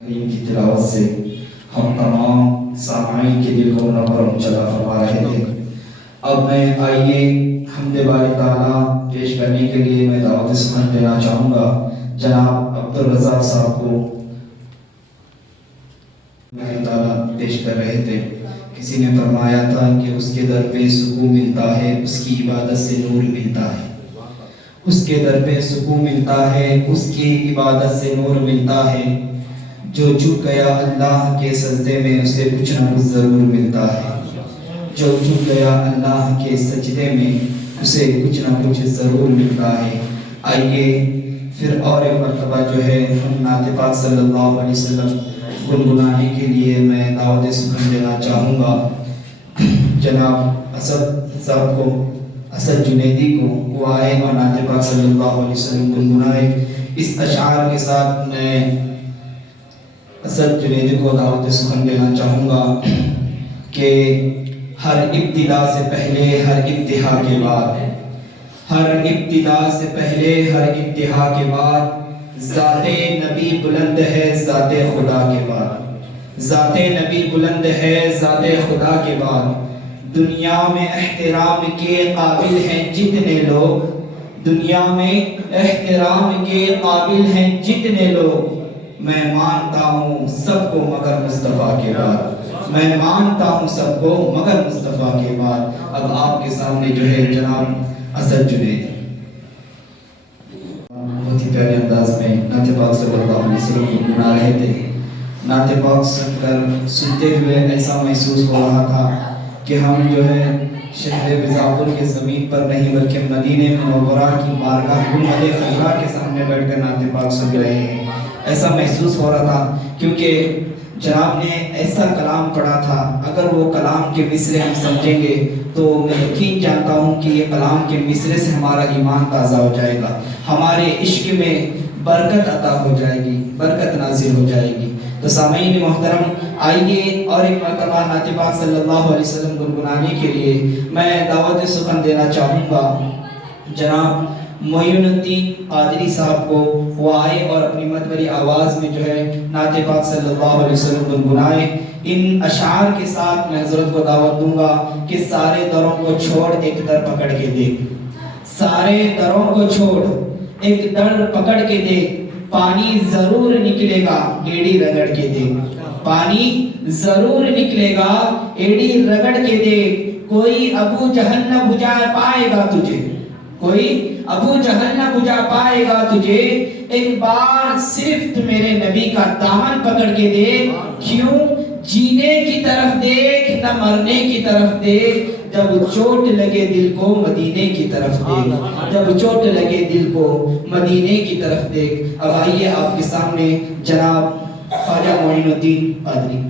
کریم کی تلاوت سے ہم تمام سامعین کے دل کو منور و مچلا فرما رہے تھے۔ اب میں آئیے حمد باری تعالیٰ پیش کرنے کے لیے میں دعوت سخن دینا چاہوں گا جناب عبدالرزاق صاحب کو۔ باری تعالیٰ پیش کر رہے تھے، کسی نے فرمایا تھا کہ اس کے در پہ سکون ملتا ہے، اس کی عبادت سے نور ملتا ہے۔ اس کے در پہ سکون ملتا ہے، اس کی عبادت سے نور ملتا ہے۔ جو جھک گیا اللہ کے سجدے میں اسے کچھ نہ کچھ ضرور ملتا ہے۔ جو جھک گیا اللہ کے سجدے میں اسے کچھ نہ کچھ ضرور ملتا ہے۔ آئیے پھر اور ایک مرتبہ جو ہے ہم نعت پاک صلی اللہ علیہ وسلم گنگنانے کے لیے میں دعوت سخن دینا چاہوں گا جناب اسد صاحب کو، اسد جنیدی کو، وہ آئے اور نعت پاک صلی اللہ علیہ وسلم گنگنائے۔ اس اشعار کے ساتھ میں اسد جنیدی کو دعوت سخن دینا چاہوں گا کہ ہر ابتدا سے پہلے ہر انتہا کے بعد، ہر ابتدا سے پہلے ہر انتہا کے بعد ذات نبی بلند ہے ذات خدا کے بعد، ذات نبی بلند ہے ذات خدا کے بعد۔ دنیا میں احترام کے قابل ہیں جتنے لوگ، دنیا میں احترام کے قابل ہیں جتنے لوگ، میں مانتا ہوں سب کو مگر مصطفیٰ کے بعد، میں مانتا ہوں سب کو مگر مصطفیٰ کے بعد۔ اب آپ کے سامنے جو ہے جناب اسد جنید بہت ہی پیارے انداز میں نعت پاک صلی اللہ علیہ وسلم کو گنگنا رہے تھے۔ نعت پاک سن کر سنتے ہوئے ایسا محسوس ہو رہا تھا کہ ہم جو ہے شہر بیضاپور کی زمین پر نہیں بلکہ مدینہ منورہ کی بارگاہ گنبد خضرا کے سامنے بیٹھ کر نعت پاک سن رہے ہیں۔ ایسا محسوس ہو رہا تھا کیونکہ جناب نے ایسا کلام پڑھا تھا، اگر وہ کلام کے مصرے ہم سمجھیں گے تو میں یقین جانتا ہوں کہ یہ کلام کے مصرے سے ہمارا ایمان تازہ ہو جائے گا، ہمارے عشق میں برکت عطا ہو جائے گی، برکت نازل ہو جائے گی۔ تو سامعین محترم آئیے اور ایک مرتبہ نعت پاک صلی اللہ علیہ وسلم گنگنانے کے لیے میں دعوت سخن دینا چاہوں گا جناب معین الدین قادری صاحب کو، وہ آئے اور اپنی مدبری آواز میں جو ہے نعت پاک صلی اللہ علیہ وسلم گنگنائے۔ ان اشعار کے ساتھ میں حضرت کو دعوت دوں گا کہ سارے دروں کو چھوڑ ایک در پکڑ کے دیکھ، سارے دروں کو چھوڑ ایک در پکڑ کے دیکھ، پانی ضرور نکلے گا ایڑی رگڑ کے دیکھ، پانی ضرور نکلے گا ایڑی رگڑ کے دیکھ۔ کوئی ابو جہل نہ بجھا پائے گا تجھے، کوئی ابو جہل نہ بجھا پائے گا تجھے، ایک بار صرف تو میرے نبی کا دامن پکڑ کے دیکھ، کیوں جینے کی طرف دیکھ نہ مرنے کی طرف دیکھ، جب چوٹ لگے دل کو مدینے کی طرف دیکھ، جب چوٹ لگے دل کو مدینے کی طرف دیکھ۔ اب آئیے آپ کے سامنے جناب خواجہ معین الدین قادری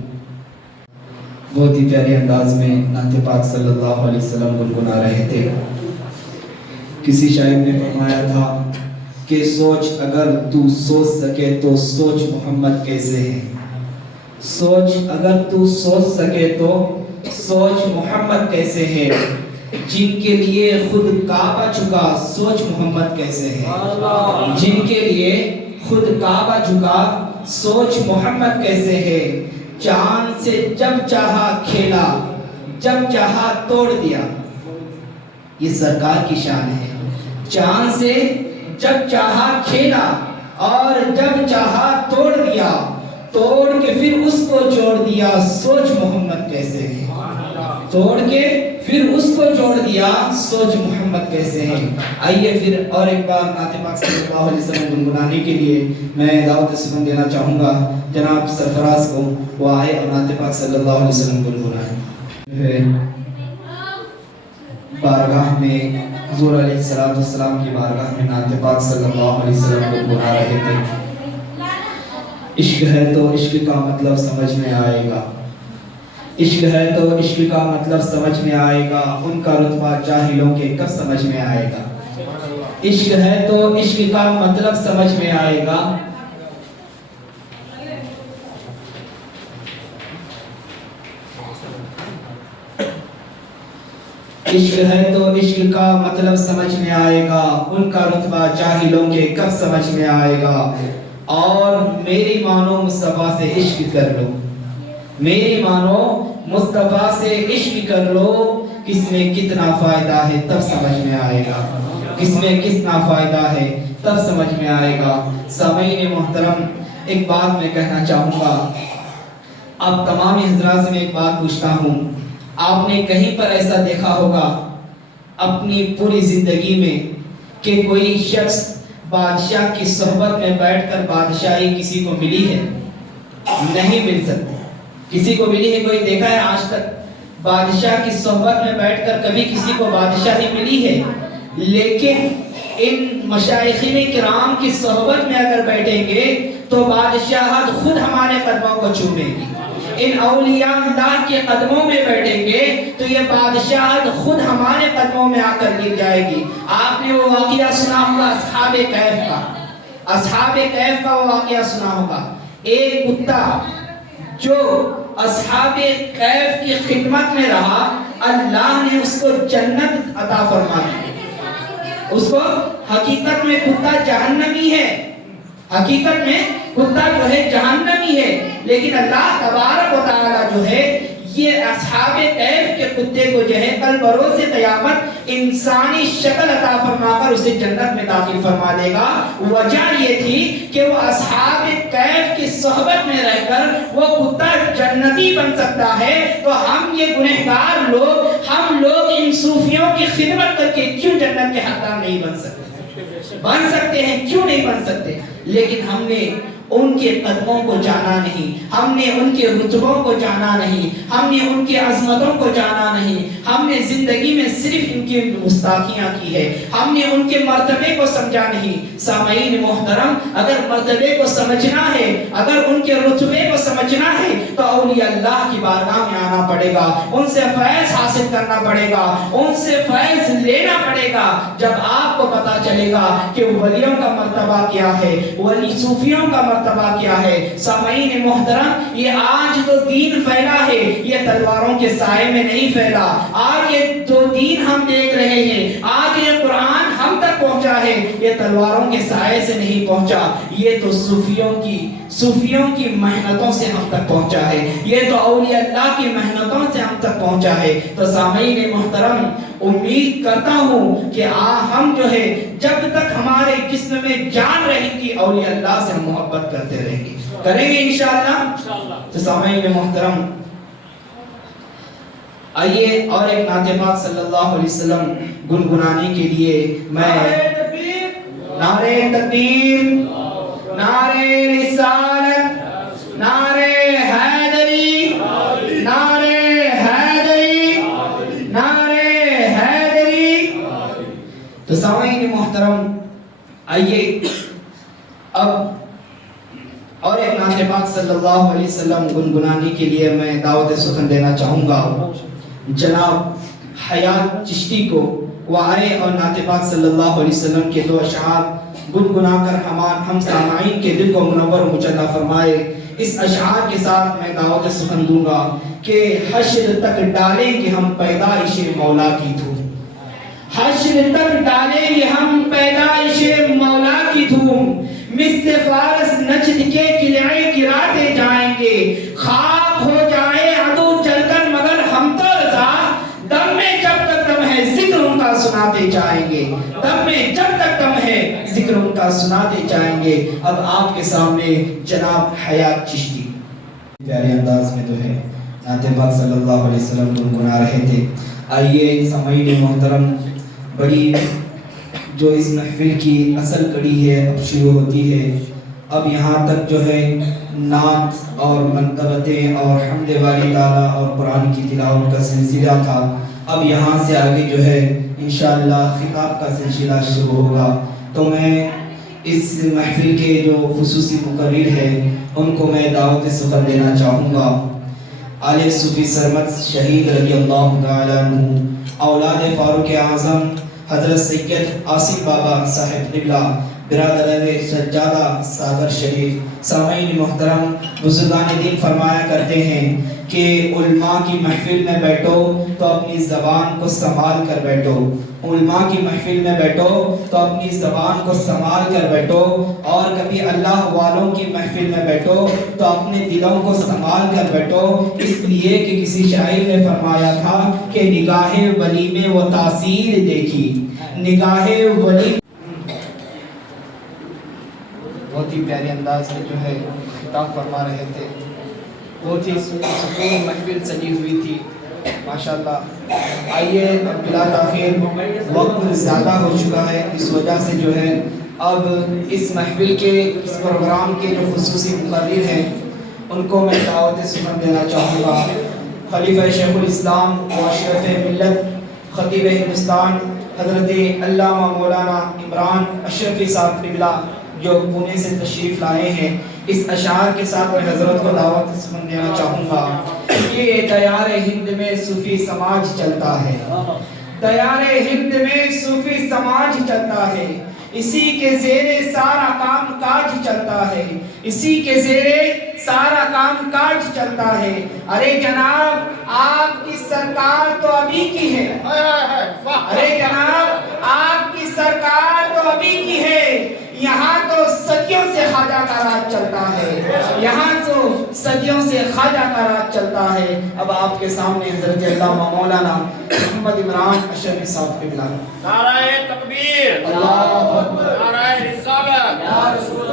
بہت ہی پیارے انداز میں نعت پاک صلی اللہ علیہ وسلم گنگنا رہے تھے۔ کسی شاعر نے فرمایا تھا کہ سوچ اگر تو سوچ سکے تو سوچ محمد کیسے ہے، سوچ اگر تو سوچ سکے تو سوچ محمد کیسے ہے، جن کے لیے خود کعبہ جھکا سوچ محمد کیسے ہے، جن کے لیے خود کعبہ جھکا سوچ محمد کیسے ہے۔ چاند سے جب چاہا کھیلا جب چاہا توڑ دیا، یہ سرکار کی شان ہے۔ چاند سے جب چاہا کھیلا اور جب چاہا توڑ دیا، توڑ کے پھر اس کو چھوڑ دیا سوچ محمد کیسے ہے، توڑ کے پھر اس کو چھوڑ دیا سوچ محمد کیسے ہے۔ آئیے پھر اور ایک بار نعت پاک صلی اللہ علیہ وسلم گنگنانے کے لیے میں دعوت سخن دینا چاہوں گا جناب سرفراز کو، وہ آئے اور نعت پاک صلی اللہ علیہ وسلم گنگنائے۔ بارگاہ میں حضور علیہ السلام کی بارگاہ میں نعت پاک صلی اللہ علیہ وسلم گنگنا رہے تھے۔ عشق ہے تو عشق کا مطلب سمجھ میں آئے گا، عشق ہے تو عشق کا مطلب سمجھ میں آئے گا، ان کا رتبہ جاہلوں کے کب سمجھ میں آئے گا۔ عشق ہے تو عشق کا مطلب سمجھ میں آئے گا، عشق ہے تو عشق کا مطلب سمجھ میں آئے گا، ان کا رتبہ جاہلوں کے کب سمجھ میں آئے گا۔ اور میری مانو مصطفیٰ سے عشق کر لو، میری مانو مصطفیٰ سے عشق کر لو، کس میں کتنا فائدہ ہے تب سمجھ میں آئے گا، کس میں کتنا فائدہ ہے تب سمجھ میں آئے گا۔ سامعین محترم، ایک بات میں کہنا چاہوں گا، آپ تمام حضرات سے میں ایک بات پوچھتا ہوں، آپ نے کہیں پر ایسا دیکھا ہوگا اپنی پوری زندگی میں کہ کوئی شخص بادشاہ کی صحبت میں بیٹھ کر بادشاہی کسی کو ملی ہے؟ نہیں مل سکتی۔ کسی کو ملی ہے؟ کوئی دیکھا ہے آج تک بادشاہ کی صحبت میں بیٹھ کر کبھی کسی کو بادشاہی ملی ہے؟ لیکن ان مشائخین کرام کی صحبت میں اگر بیٹھیں گے تو بادشاہت خود ہمارے قدموں کو چومے گی۔ ان اولیاء اللہ کے قدموں میں بیٹھیں گے تو یہ بادشاہت خود ہمارے قدموں میں آ کر گر جائے گی۔ آپ نے وہ واقعہ سنا ہوگا اصحاب کہف کا، اصحاب کہف کا وہ واقعہ سنا ہوگا۔ ایک کتا جو اصحاب کہف کی خدمت میں رہا، اللہ نے اس کو جنت عطا فرما دی۔ اس کو حقیقت میں کتا جہنمی ہے، حقیقت میں کتا جو ہے جہنمی ہے، لیکن اللہ تبارک و تعالی جو ہے یہ اصحاب کہف کے کتے کو جو ہے کل بروز قیامت انسانی شکل عطا فرما کر اسے جنت میں داخل فرما دے گا۔ وجہ یہ تھی کہ وہ اصحاب کہف کی صحبت میں رہ کر وہ کتا جنتی بن سکتا ہے، تو ہم یہ گنہگار لوگ، ہم لوگ ان صوفیوں کی خدمت کر کے کیوں جنت کے حقدار نہیں بن سکتے؟ بن سکتے ہیں، کیوں نہیں بن سکتے؟ لیکن ہم نے ان کے قدموں کو جانا نہیں، ہم نے ان کے رتبوں کو جانا نہیں، ہم نے ان کی عظمتوں کو جانا نہیں، ہم نے زندگی میں صرف ان کی گستاخیاں کی ہے، ہم نے ان کے مرتبے کو سمجھا نہیں۔ سامعین محترم، اگر مرتبے کو سمجھنا ہے، اگر ان کے رتبے کو سمجھنا ہے تو اولیاء اللہ کی بارگاہ میں آنا پڑے گا، ان سے فیض حاصل کرنا پڑے گا، ان سے فیض لینا پڑے گا۔ جب آپ کو پتا چلے گا کہ ولیوں کا مرتبہ کیا ہے، ولی صوفیوں کا مرتبہ کیا ہے۔ سامعین محترم، یہ آج جو دین پھیلا ہے یہ تلواروں کے سائے میں نہیں پھیلا۔ آج یہ جو دین ہم دیکھ رہے ہیں، آج یہ قرآن ہم تک پہنچا ہے، یہ تلواروں کے سائے سے نہیں پہنچا، یہ تو صوفیوں کی محنتوں سے ہم تک پہنچا ہے، یہ تو اولیاء اللہ کی محنتوں سے ہم تک پہنچا ہے۔ تو سامعین محترم، امید کرتا ہوں کہ ہم جو ہے جب تک ہمارے جسم میں جان رہے گی اولیاء اللہ سے ہم محبت کرتے رہیں گے، کریں گے انشاءاللہ۔ تو سامعین محترم، آئیے اور ایک نعت پاک صلی اللہ علیہ وسلم گنگنانے کے لیے میں نعرہ تکبیر، نعرہ رسالت، نعرہ حیدری، نعرہ حیدری، نعرہ حیدری۔ تو سامعین محترم، آئیے اب اور ایک نعت پاک صلی اللہ علیہ وسلم گنگنانے کے لیے میں دعوت سخن دینا چاہوں گا جناب حیات چشتی کو۔ وہ آئے اور نعت پاک صلی اللہ علیہ وسلم کے دو اشعار گنگنا کر ہم سامعین کے دل کو منور و مجلہ فرمائے۔ اس اشعار کے ساتھ میں دعوت سخن دوں گا کہ حشر تک ڈالیں گے ہم پیدائش مولا کی دھوم، حشر تک ڈالیں گے ہم پیدائش مولا کی دھوم، مثل فارس نجد کے قلعے گراتے جائیں گے، خاک ہو جائے عدو چل کر مگر ہم تو رضا، دم میں جب تک دم ہے ذکر ان کا سناتے جائیں گے، دم میں جب تک دم ہے ذکر ان کا سناتے جائیں گے۔ اب آپ کے سامنے جناب حیات چشتی پیارے انداز میں جو ہے نعت پاک صلی اللہ علیہ وسلم گنگنا رہے تھے۔ آئیے سامعین محترم، بڑی جو اس محفل کی اصل کڑی ہے اب شروع ہوتی ہے۔ اب یہاں تک جو ہے نعت اور منقبتیں اور حمد باری تعالیٰ اور قرآن کی تلاوت کا سلسلہ تھا، اب یہاں سے آگے جو ہے انشاءاللہ خطاب کا سلسلہ شروع ہوگا۔ تو میں اس محفل کے جو خصوصی مقرر ہے ان کو میں دعوت سخن دینا چاہوں گا۔ عالم صوفی سرمد شہید رضی اللہ تعالیٰ عنہ، اولاد فاروق اعظم حضرت سید آصف بابا صاحب قبلہ برادر سجادہ ساگر شریف، سامعین محترم، بزرگان دین فرمایا کرتے ہیں کہ علماء کی محفل میں بیٹھو تو اپنی زبان کو سنبھال کر بیٹھو، علماء کی محفل میں بیٹھو تو اپنی زبان کو سنبھال کر بیٹھو، اور کبھی اللہ والوں کی محفل میں بیٹھو تو اپنے دلوں کو سنبھال کر بیٹھو، اس لیے کہ کسی شاعر نے فرمایا تھا کہ نگاہ ولی میں وہ تاثیر دیکھی، نگاہ ولی بہت ہی پیارے انداز میں جو ہے خطاب فرما رہے تھے، بہت ہی سکون محفل سجی ہوئی تھی ماشاءاللہ۔ آئیے بلا تاخیر، وقت زیادہ ہو چکا ہے، اس وجہ سے جو ہے اب اس محفل کے اس پروگرام کے جو خصوصی مقرر ہیں ان کو میں دعوت سخن دینا چاہوں گا۔ خلیفہ شیخ الاسلام و اشرف ملت خطیب ہندوستان حضرت علامہ مولانا عمران اشرفی صاحب قبلہ جو پونے سے تشریف لائے ہیں، اس اشعار کے ساتھ میں حضرت کو دعوت سخن دینا چاہوں گا۔ یہ دیار ہند میں صوفی سماج چلتا ہے، دیار ہند میں صوفی سماج چلتا ہے، اسی کے زیر سارا کام کاج چلتا ہے، اسی کے زیر سارا کام کاج چلتا ہے۔ ارے جناب آپ کی سرکار تو ابھی کی ہے، ارے جناب آپ کی سرکار تو ابھی کی ہے، یہاں تو صدیوں سے خواجہ کا راج چلتا ہے، یہاں تو صدیوں سے خواجہ کا راج چلتا ہے۔ اب آپ کے سامنے حضرت علامہ مولانا محمد عمران اشرفی صاحب قبلہ۔ نعرہ تکبیر، اللہ نعرہ رسالت، یا رسول